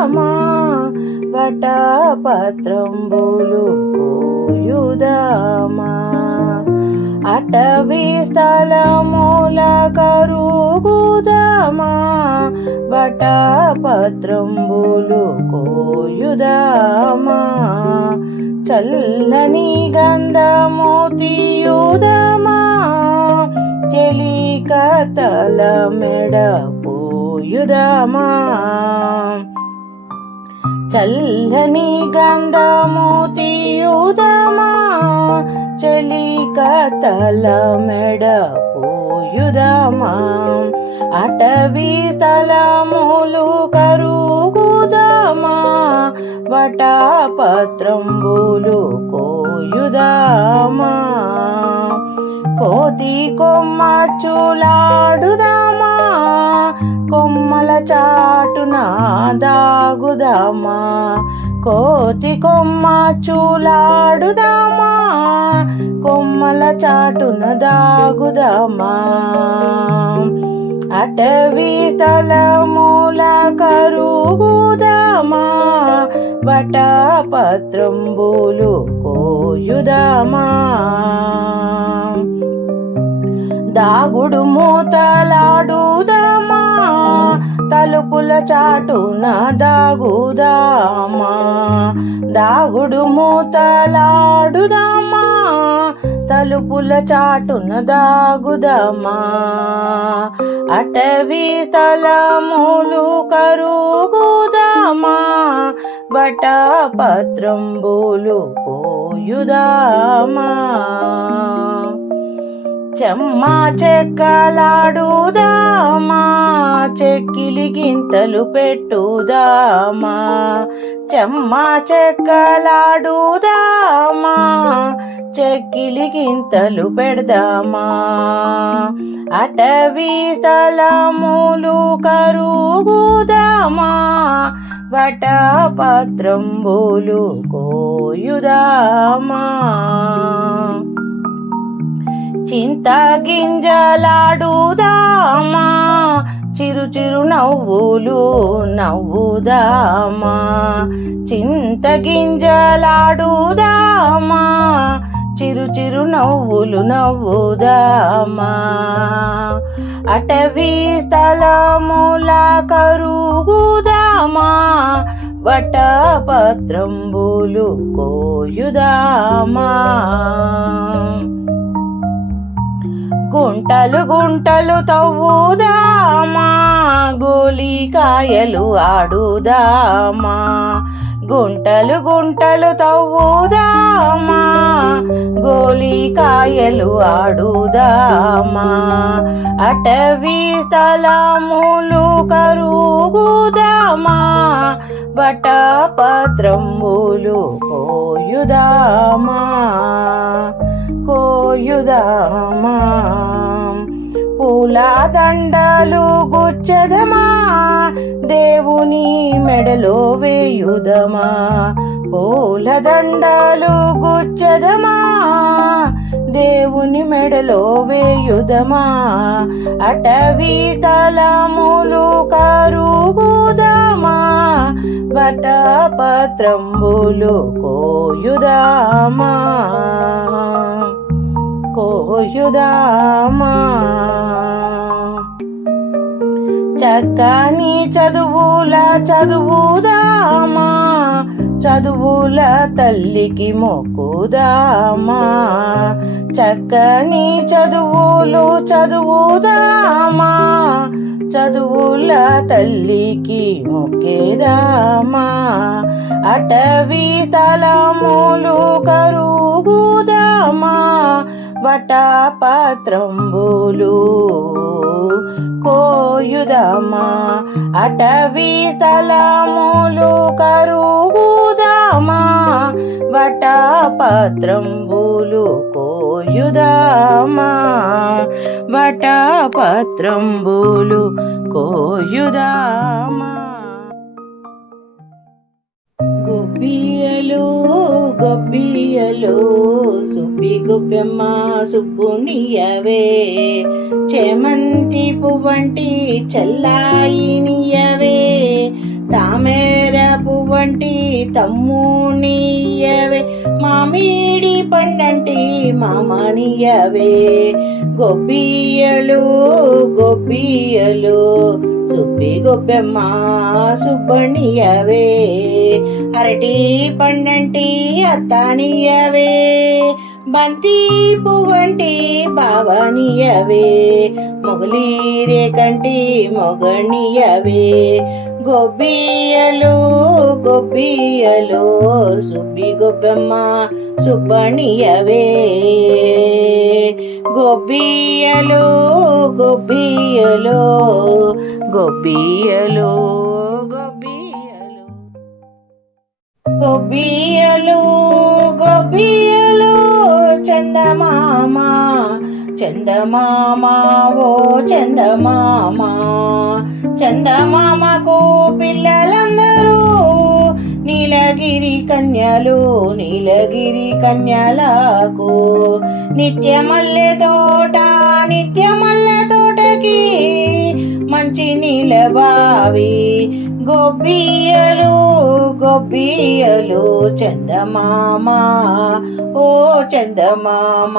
కరుగుదమా వటపత్రంబులు పోయుదామా. అటవీ స్థలముల కరుగుదామా వటపత్రంబులు కోయుదామా. చల్లని గంధము తీయుదమా చెలికతల మెడ పోయుదమా. చల్లని గంధము తీయుదమా చెలికతల మెడ పోయుదమా? అటవీ స్థలములు కరుగుదమా? వటపత్రంబులు కోయుదమా? కోతి కొమ్మ చూలాడుదమా? కొమ్మల చాటున దాగుదామా? కోతి కొమ్మ చూలాడుదామా? కొమ్మల చాటున దాగుదామా? అటవీ తలమూల కరుగుదామా? వటపత్రంబులు కోయుదామా? దాగుడు మూతలాడుదామా? తలుపుల చాటున దాగుదామా? దాగుడు మూతలాడుదామా? తలుపుల చాటున దాగుదామా? అటవీ తలములు కరుగుదామా? వటపత్రంబులు పోయుదామా? చెమ్మ చెక్కలాడుదామా? చెక్కిలి గింతలు పెట్టుదామా? చెమ్మ చెక్కలాడుదామా? చెక్కిలి గింతలు పెడదామా? అటవీ స్థలములు కరుగుదామా? వటపత్రంబులు కోయుదామా? చింత గింజలాడుదామా చిరు చిరు నవ్వులు నవ్వుదామా? చింత గింజలాడుదామా చిరు చిరు నవ్వులు నవ్వుదామా? అటవీ స్థలముల కరుగుదామా? వటపత్రంబులు కోయుదామా? గుంటలు గుంటలు తవ్వుదామా గోలికాయలు ఆడుదామా. గుంటలు గుంటలు తవ్వుదామా గోలికాయలు ఆడుదామా. అటవీ స్థలములు కరుగుదామా వటపత్రంబులు పోయుదామా. కోయుదామా? పూల దండలు గుచ్చదమా? దేవుని మెడలో వేయుదమా? పూల దండలు గుచ్చదమా? దేవుని మెడలో వేయుదమా? అటవీ తలములు కరుగుదమా? వటపత్రంబులు కోయుదామా? పోయుదామా చక్కని చదువుల చదువుదామా? చదువుల తల్లికి మొక్కుదామా? చక్కని చదువులు చదువుదామా? చదువుల తల్లికి మొక్కేదామా? అటవీ తలములు కరుగుదామా? వటపత్రంబులు కోయుదమా అటవీ తలములు కరుగుదమా వటపత్రంబులు కోయుదామా వటపత్రంబులు కోయుదామా. గొబ్బియలు గొబ్బియలు సుబ్బి గొబ్బెమ్మ సుబ్బునియవే చెమంతి పువ్వంటి చెల్లాయినియవే తామేర పువ్వంటి తమ్మునియవే మామిడి పండంటి మామనియవే గొబ్బియలు గొబ్బియలు సుబ్బి గొబ్బెమ్మ సుబ్బనియవే అరటి పండంటి అత్తానియవే బంతి పువ్వంటి భావనీయవే మొగలీరే కంటి మొగనీయవే. గొబ్బియలు గొబ్బియలు సుబ్బి గొబ్బమ్మ సుబ్బణియవే గొబ్బియలు గొబ్బియలు గొబ్బియలు గొబ్బియలు. గొబ్బియలు గొబ్బియలు. చందమామా చందమామా ఓ చందమామా. చందమామకు పిల్లలందరూ నీలగిరి కన్యలు నీలగిరి కన్యలకు. నిత్యమల్లె తోట నిత్యమల్లె తోటకి మంచి నీల బావి గొబ్బియలు గొబ్బియలు చందమామ ఓ చందమామ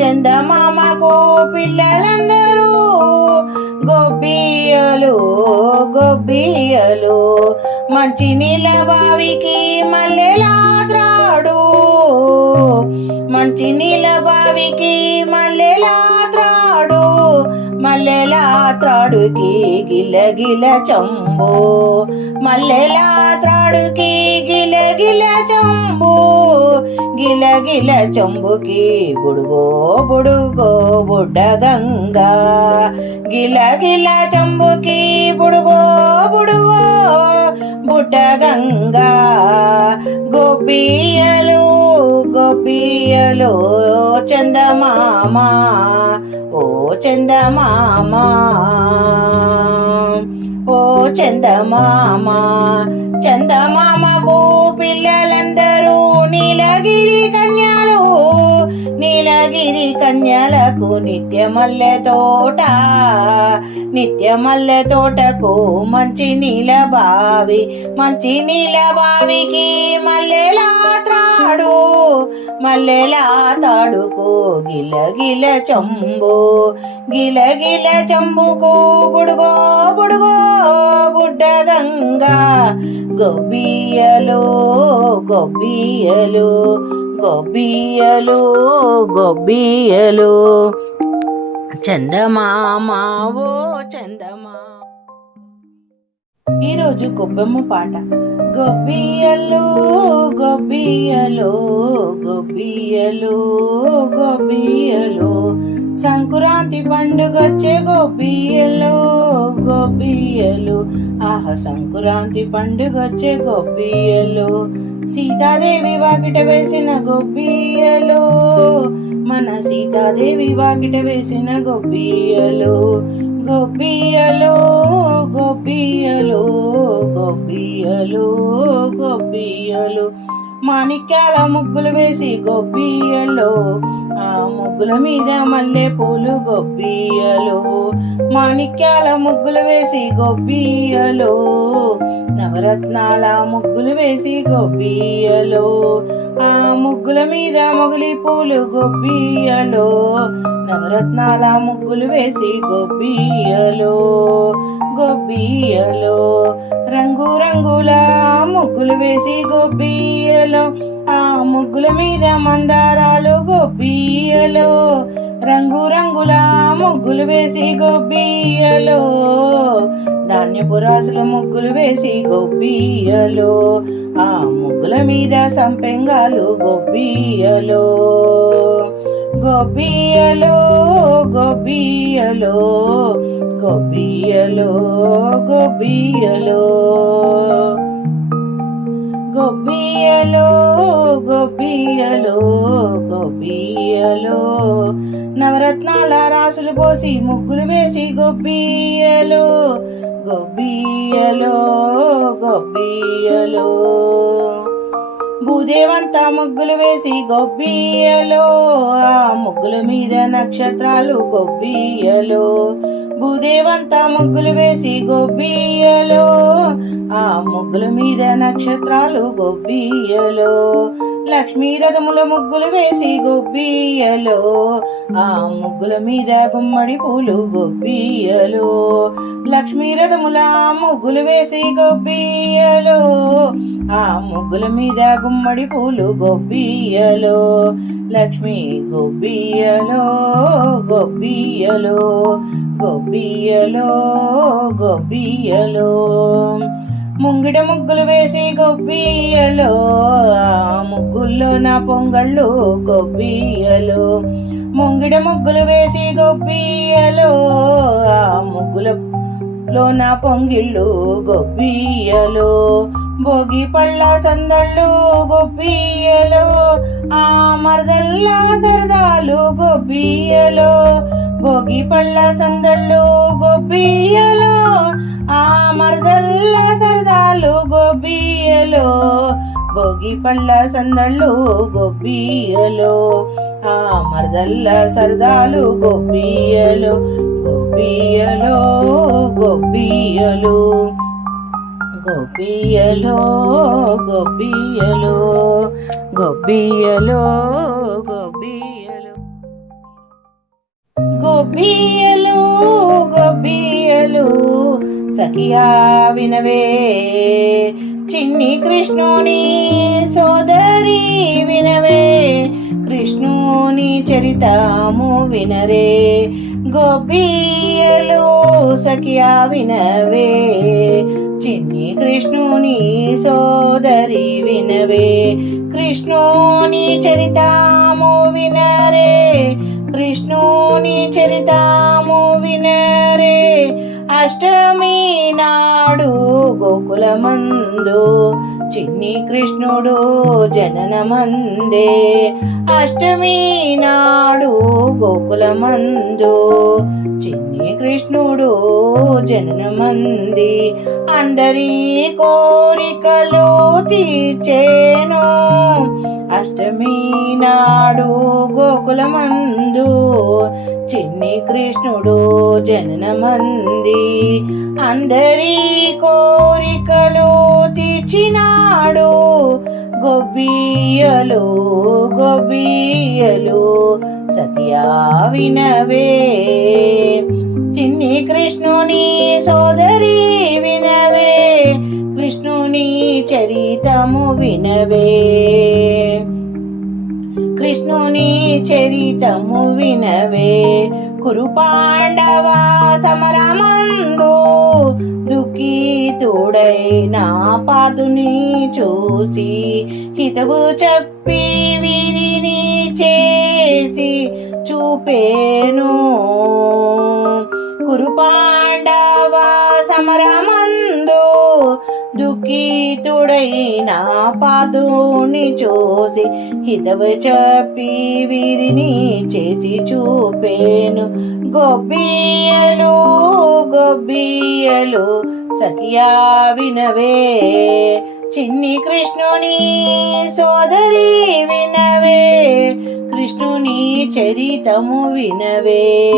చందమామకు పిల్లలందరూ గొబ్బియలు గొబ్బియలు మంచి నీలబావికి మల్లెలాద్రాడు మంచి నీలబావికి మల్లెలా త్రాడుకి గిల గిల చంబు. మల్లెలాత్రాడుకి గిల గిల చంబు. గిల చంబుకి బుడుగో బుడుగో బుడ్డ గంగా. గిల గిల చంబుకి బుడుగో బుడుగో బుడ్డ గంగా. గోపియలు గోపియలు చందమామా. ఓ చందమామ ఓ చందమామ చందమామకు పిల్లలందరూ నీలగిరి కన్యలు. నీలగిరి కన్యలకు నిత్యమల్లె తోట నిత్యమల్లె తోటకు మంచి నీల బావి మంచి నీల బావికి మల్లెలా త్రాడు మల్లెలా తాడుకు గిల గిల చంబు గిల గిల చంబుకు బుడుగో బుడుగో బుడ్డ గంగా గొబ్బియలు గొబ్బియలు గొబ్బియలు గొబ్బియలు. చందమామావో చందమా ఈరోజు గొబ్బెమ్మ పాట. గొబ్బియలు గొబ్బియలు గొబ్బియలు గొబ్బియలు సంక్రాంతి పండుగొచ్చే గొబ్బియలు గొబ్బియలు ఆహ సంక్రాంతి పండుగొచ్చే గొబ్బియలు సీతాదేవి వాకిట వేసిన గొబ్బియలు మన సీతాదేవి వాకిట వేసిన గొబ్బియలు గొబ్బియలు గొబ్బియలు గొబ్బియలు గొబ్బియలు మాణిక్యాల ముగ్గులు వేసి గొబ్బియలు ఆ ముగ్గుల మీద మల్లె పూలు గొబ్బియలు మాణిక్యాల ముగ్గులు వేసి గొబ్బియలు నవరత్నాల ముగ్గులు వేసి గొబ్బియలు ఆ ముగ్గుల మీద మొగలి పూలు గొబ్బియలు నవరత్నాల ముగ్గులు వేసి గొబ్బియలు గొబ్బియలు రంగు రంగుల ముగ్గులు వేసి గొబ్బియలు ఆ ముగ్గుల మీద మందారాలు గొబ్బియలు రంగు రంగుల ముగ్గులు వేసి గొబ్బియలు ధాన్యపు రాసుల ముగ్గులు వేసి గొబ్బియలు ఆ ముగ్గుల మీద సంపెంగాలు గొబ్బియలు గొబ్బియలో గొబ్బియలో గొబ్బియలో గొబ్బియలో గొబ్బియలో గొబ్బియలో గొబ్బియలో నవరత్నాల రాసులు పోసి ముగ్గులు వేసి గొబ్బియలో గొబ్బియలో గొబ్బియలో భూదేవంతా ముగ్గులు వేసి గొబ్బియలో ఆ ముగ్గుల మీద నక్షత్రాలు గొబ్బియలో భూదేవంతా ముగ్గులు వేసి గొబ్బియలో ఆ ముగ్గుల మీద నక్షత్రాలు గొబ్బియలో లక్ష్మీ రథముల ముగ్గులు వేసి గొబ్బియలో ఆ ముగ్గుల మీద గుమ్మడి పూలు గొబ్బియలో లక్ష్మీ రథముల ముగ్గులు వేసి గొబ్బియలో ఆ ముగ్గుల మీద గుమ్మడి పూలు గొబ్బియలో లక్ష్మీ గొబ్బియలో గొబ్బియలో గొబ్బియలో గొబ్బియలో ముంగిడ ముగ్గులు వేసి గొబ్బియలు ముగ్గుల్లో నా పొంగళ్ళు గొబ్బియలు ముంగిడ ముగ్గులు వేసి గొబ్బియలు ముగ్గులలో నా పొంగిళ్ళు గొబ్బియలు భోగి పళ్ళ సందళ్ళు గొబ్బియలు ఆ మరదల్లా సరదాలు గొబ్బియలు భోగి పళ్ళ సందళ్ళు గొబ్బియలు ఆ మరదల్ల సరదాలు గొబ్బియలో భోగి పళ్ళ సందళ్ళు గొబ్బియలో ఆ మరదల్ల సరదాలు గొబ్బియలో గొబ్బియలో గొబ్బియలో గొబ్బియలో గొబ్బియలో గొబ్బియలో గొబ్బియలో గొబ్బియలు గొబ్బియలు సఖియా వినవే. చిన్ని కృష్ణుని సోదరి వినవే. కృష్ణుని చరితము వినరే. గొబ్బియలు సఖియా వినవే. చిన్ని కృష్ణుని సోదరి వినవే. కృష్ణుని చరితము వినరే. కృష్ణుని చరితము వినరే. అష్టమి నాడు గోకులమందు చిన్ని కృష్ణుడు జననమందే. అష్టమి నాడు గోకులమందు చిన్ని కృష్ణుడు జననమంది. అందరి కోరికలు తీర్చేను. అష్టమి నాడు గోకులమందు చిన్ని కృష్ణుడు జననమంది. అందరి కోరికలు తీర్చినాడు. గొబ్బియలు గొబ్బియలు సత్యా వినవే. చిన్ని కృష్ణుని సోదరి వినవే. కృష్ణుని చరితము వినవే. కృష్ణుని చరితము వినవే. కురు పాండవ సమరమందు దుఃఖితుడై నా పాదుని చూసి హితవు చెప్పి వీరిని చేసి చూపేను. కురు పాండవ సమరమందు దుఃఖితుడైన పాదుని చూసి హితవ చెప్పి వీరిని చేసి చూపేను. గొబ్బియలు గొబ్బియలు సఖియా వినవే. చిన్ని కృష్ణుని సోదరి వినవే. కృష్ణుని చరితము వినవే.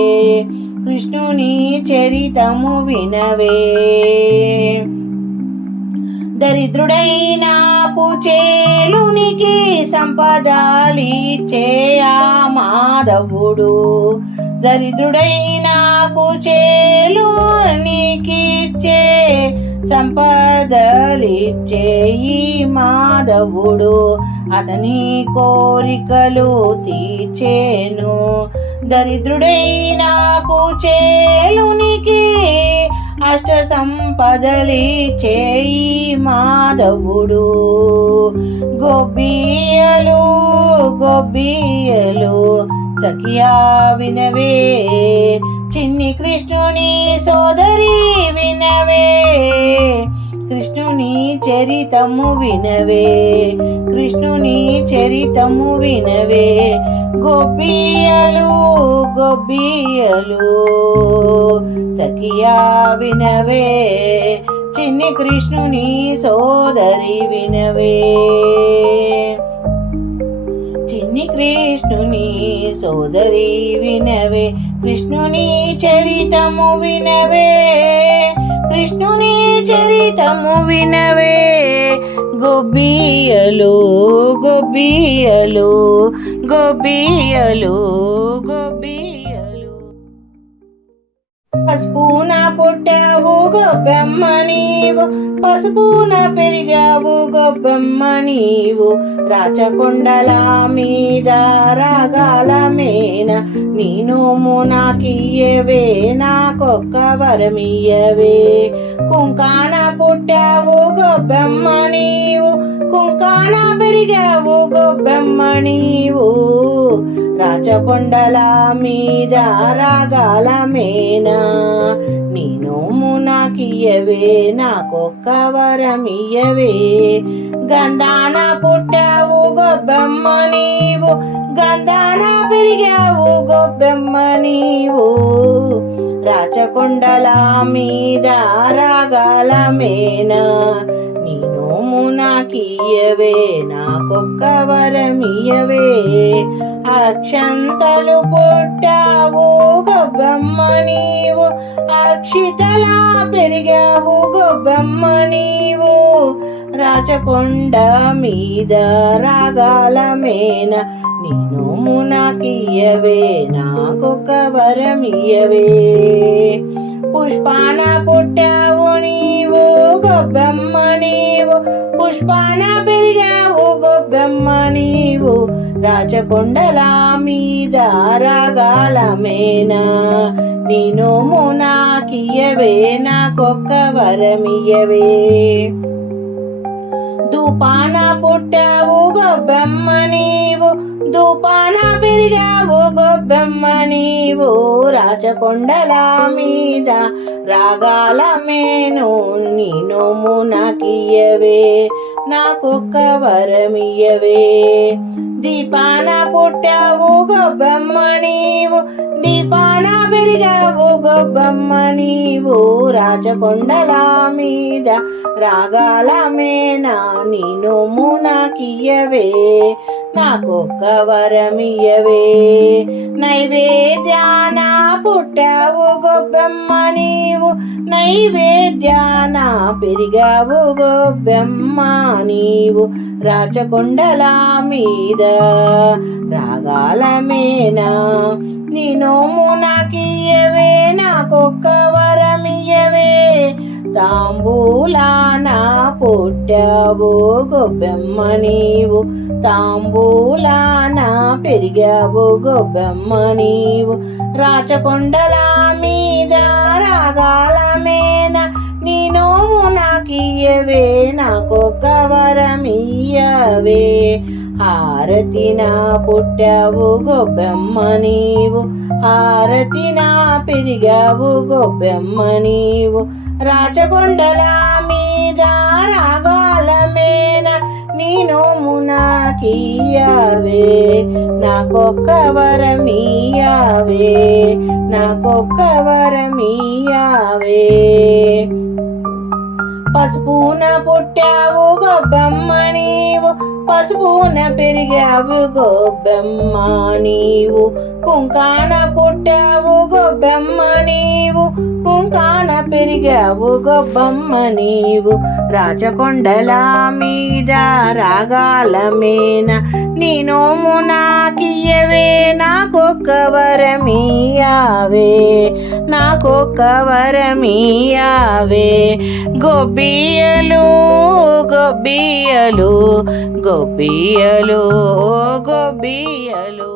కృష్ణుని చరితము వినవే. దరిద్రుడైనాకు చేలునికి సంపదాలిచ్చే ఆ మాధవుడు. దరిద్రుడైన కుచేలునికిచ్చే సంపదలి ఈ మాధవుడు. అతని కోరికలు తీర్చేను. దరిద్రుడైనాకు చేలునికి అష్ట సంపదలి చేయి మాధవుడు. గోపియలు గోపియలు సఖియా వినవే. చిన్ని కృష్ణుని సోదరి వినవే. కృష్ణుని చరితము వినవే. కృష్ణుని చరితము వినవే. గోపియలు గోపియలు సఖియా వినవే. చిన్ని కృష్ణుని సోదరి వినవే. చిన్ని కృష్ణుని సోదరి వినవే. కృష్ణుని చరితము వినవే. కృష్ణుని చరితము వినవే. గొబ్బియలు గొబ్బియలు గొబ్బియలు గొబ్బియలు పసుపున పుట్టావు గొబ్బెమ్మ నీవు. పసుపున పెరిగావు గొబ్బెమ్మ నీవు. రాచకొండల మీద రాగాల మేన. నీ నోము నాకియ్యవే నాకొక్క వరమియ్యవే. కుంకాన పుట్టావు గొబ్బెమ్మ నీవు. కుంకాన పెరిగావు గొబ్బెమ్మ నీవు. రాచకొండల మీద రాగాల మేనా. నీ నోము నాకియ్యవే నాకొక్క వరమియ్యవే. గంధాన పుట్టావు గొబ్బెమ్మ నీవు. గంధాన పెరిగావు గొబ్బెమ్మ నీవు. రాచకొండల మీద రాగాల మేనా నీ నోము నాకియ్యవే నాకొక్క వరమియ్యవే. అక్షంతలు పుట్టావు గొబ్బమ్మ నీవు అక్షితలా పెరిగావు గొబ్బమ్మ నీవు. రాచకొండ మీద రాగాల మేనా నీ నోము నాకియ్యవే వరం వరమియ్యవే. పుష్పాన పుట్టావు నీవు గొబ్బమ్మ నీవు. పుష్పాన పెరిగావు గొబ్బమ్మ నీవు. రాచకొండల మీద రాగాల మేనా. నీ నోము నాకియ్యవే నాకొక్క వరమియ్యవే. దూపాన పుట్టావు గొబ్బెమ్మ నీవు. దుపాన పెరిగావు గొబ్బెమ్మ నీవు. రాజకొండల మీద రాగాల మేను నీ నోము నాకియ్యవే నాకొక్క వరమియ్యవే దీపాన పుట్టావు గొబ్బెమ్మ నీవు. దీపాన పెరిగావు గొబ్బమ్మ నీవు. రాజకొండల మీద రాగాల మేనా నీ నోము నాకియ్యవే నాకొక్క వరమియ్యవే. నైవేద్యాన పుట్టావు గొబ్బెమ్మ నీవు నైవేద్యాన పెరిగావు గొబ్బెమ్మ నీవు. రాచకొండల మీద రాగాల మేనా నీ నాకియ్యవే నాకొక్క వరమియ్యవే. తాంబూలాన పుట్టావు గొబ్బెమ్మ నీవు. తాంబూలాన పెరిగావు గొబ్బెమ్మ నీవు. రాచకొండల మీద రాగాల మేన నీ నోము నాకియ్యవే నాకొక్క వరమియ్యవే. హారతిన పుట్టావు గొబ్బెమ్మ నీవు. హారతిన పెరిగావు గొబ్బెమ్మ నీవు. రాచకొండల మీద రాగాల మేన నేను నోము నాకొక్క వరమియ్యవే నాకొక్క వరమియ్యవే పసుపున పుట్టావు గొబ్బమ్మ నీవు. పసుపున పెరిగావు గొబ్బెమ్మ నీవు. కుంకాన పుట్టావు గొబ్బెమ్మ నీవు. కుంకాన పెరిగావు గొబ్బమ్మ నీవు. రాచకొండల మీద రాగాల మేన నీ నోము నాకియవే నాకొక్క వరమీయావే నాకొక్క వరమియావే. గొబ్బియలు గొబ్బియలు గొబ్బియలు గొబ్బియలు.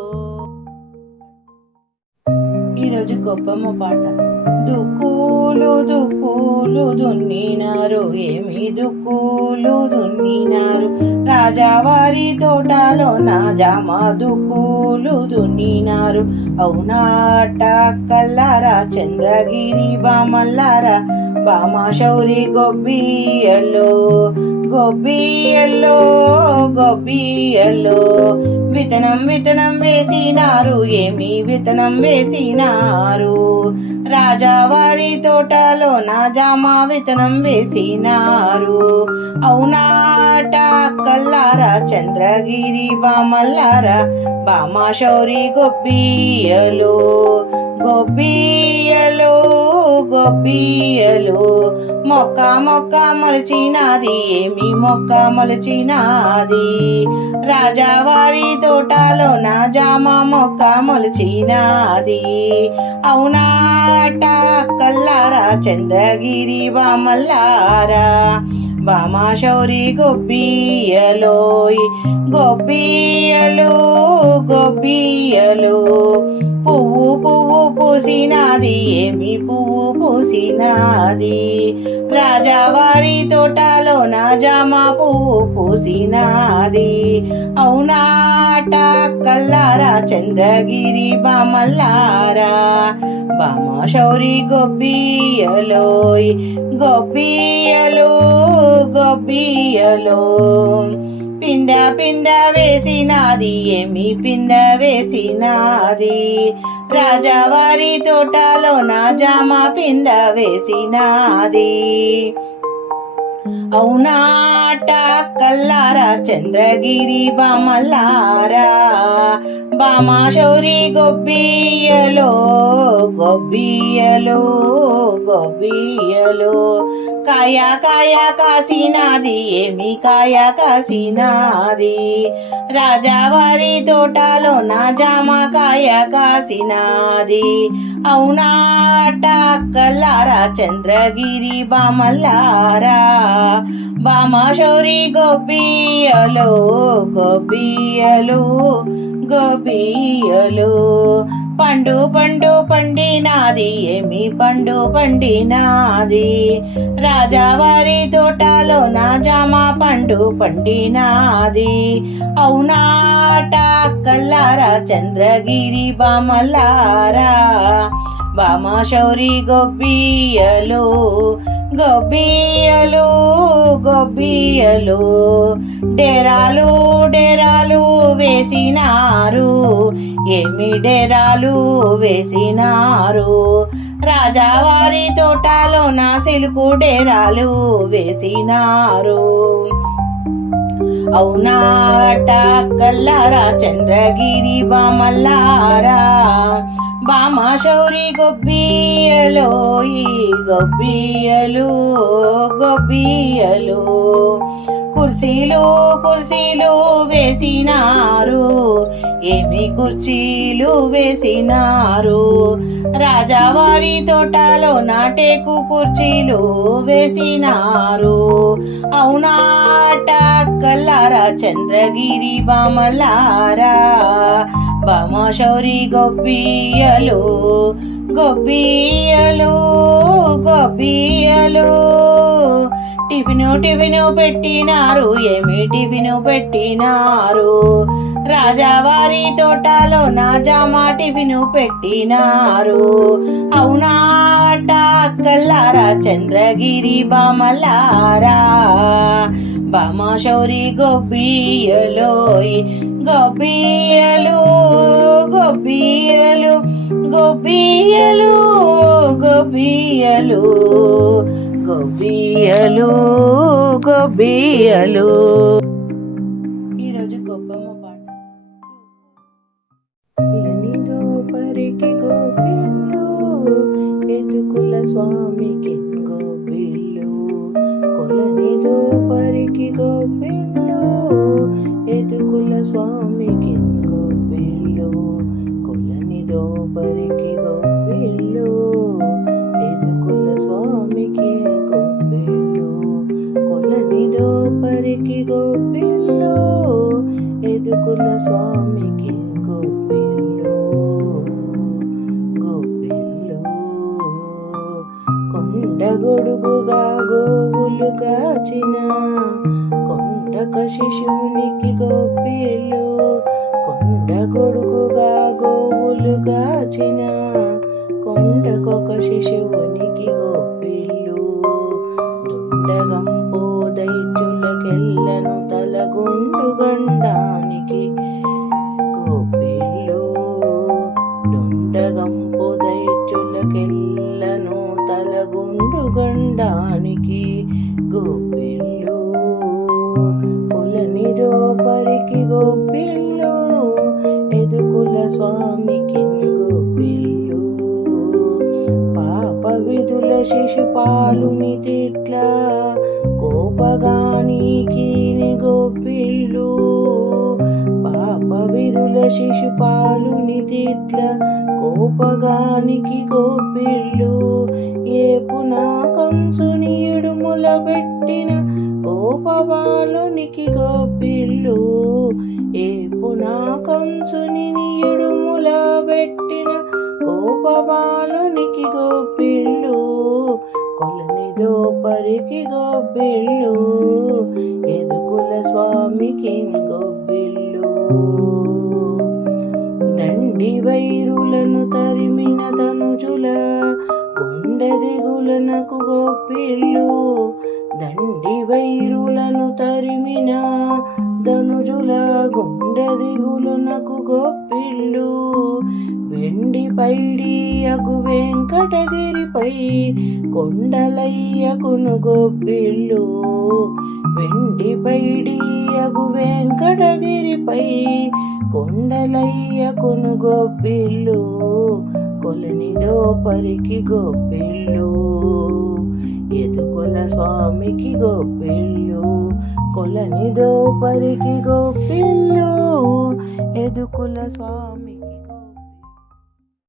ఈరోజు గొప్పమ్మ పాట. దుక్కులు దుక్కులు దున్నినారు ఏమి దుక్కులు దున్నినారు? రాజావారి తోటలో నా జామ దుక్కులు దున్నినారు. అవునాట కల్లారా చంద్రగిరి బామల్లారా బామ శౌరి గొబ్బియల్లో గొబ్బియల్లో గొబ్బియల్లో విత్తనం విత్తనం వేసినారు ఏమి విత్తనం వేసినారు? రాజావారి తోటలో నా జామా విత్తనం వేసినారు. అవునా కల్లారా చంద్రగిరి బామల్లారా బామ శౌరి గొబ్బియలు గొబ్బియలు గొబ్బియలు మొక్క మొక్క మొలిచినాది ఏమి మొక్క మొలిచినాది? రాజావారి తోటలో నా జామ మొక్క మొలచినాది. అవునాట కల్లారా చంద్రగిరి బామల్లారా? బామా శౌరి గొబ్బియలోయ్ గొబ్బియలు గొబ్బియలు పువ్వు పువ్వు పూసినాది ఏమి పువ్వు పూసినాది? రాజావారి తోటలో నా జామ పువ్వు పూసినాది. మాట కల్లారా చంద్రగిరి బామల్లారా బామ శౌరి గొబ్బియలోయ్ గొబ్బియలు గొబ్బియలు పిండ పిండ వేసినాది ఏమి పిండ వేసినాది రాజావారి తోటలో నా జామ పిండ వేసినాది అవునాట కల్లారా చంద్రగిరి బామల్లారా? బామా శౌరి గొబ్బియలో గొబ్బియలు గొబ్బియలు కాయ కాయ కాసినాది ఏమి కాయ కాసినాది? రాజావారి తోటలో నా జామ కాయ కాసినాది. అవునాట కల్లారా చంద్రగిరి బామల్లారా? బామ శౌరి గోపియలు గోపియలు గోపియలు. పండు పండు పండినాది ఏమి పండు పండినాది? రాజావారి తోటలో నా జామ పండు పండినాది. అవునాట కల్లారా చంద్రగిరి బామలారా బామ శౌరి గొబ్బియలో గొబ్బియలు గొబ్బియలు డెరాలు డెరాలు వేసినారు. ఏమి డెరాలు వేసినారు? రాజావారి తోటలో నా సిలుకు డెరాలు వేసినారు. అవునాట కల్లారా చంద్రగిరి బామల్లారా? బామ శౌరి గొబ్బియలో ఈ గొబ్బియలు గొబ్బియలు. కుర్చీలు కుర్చీలు వేసినారు ఏమి కుర్చీలు వేసినారు? రాజావారి తోటలో నాటేకు కుర్చీలు వేసినారు. అవునాట కల్లారా చంద్రగిరి బామలారా? బామ శౌరి గొబ్బియలు గొబ్బియలు గొబ్బియలు టిఫిను టిఫిను పెట్టినారు ఏమి టిఫిను పెట్టినారు? రాజావారి తోటలో నా జామా టిఫిను పెట్టినారు. అవునాట కల్లారా చంద్రగిరి బామలారా? బామ శౌరి గొబ్బియలోయ్ గొబ్బియలు గొబ్బియలు గొబ్బియలు గొబ్బియలు గొబ్బియలు గొబ్బియలు ఈరోజు గొప్పమ్మ పాట ఎనిదో పరికి గోపిల్లు ఎదుకుల స్వామికి స్వామికి గోపిల్లు కులనిదో పరికి గోపిల్లు ఎదుకుల స్వామికి గోపిల్లు కులనిదో పరికి గోపిల్లు ఎదుకుల స్వామికి గోపిల్లు గోపిల్లు. కొండ గొడుగుగా గోవులు కాచిన కొండక శిశువునికి గోపిలు కొండ గొడుగుగా గోవులు గాచిన కొండకొక శిశువునికి గోపిల్లు దుండగంపో దైత్యులకెల్లను తలగుండు గండా స్వామికి గోపిల్లు ఎదుకుల స్వామికి గోపిల్లు పాప విధుల శిశుపాలుని తిట్ల కోపగానికి గోపిల్లు పాప విధుల శిశుపాలుని తిట్ల కోపగానికి గోపిల్లు పునా కంసుని ఇడుముల పెట్టిన కోపవాలునికి గో స్వామికి దండి వైరులను తరిమిన తనుజుల గుండె దిగులనకు గోపిల్లు దండి వైరులను తరిమిన ధనుజుల గుండె దిగులునకు గోపిల్లు వెండి పైడియకు వెంకటగిరిపై కొండలయ్యకును గోపిల్లు వెండి పైడి వెంకటగిరిపై వెంకటగిరిపై కొండలయ్యకును గోపిల్లు కొలనిదో పరికి గోపిల్లు ఎదుకుల స్వామికి గొప్పిల్లు కొలనిదో పరికి గోపిల్లు ఎదుకుల స్వామి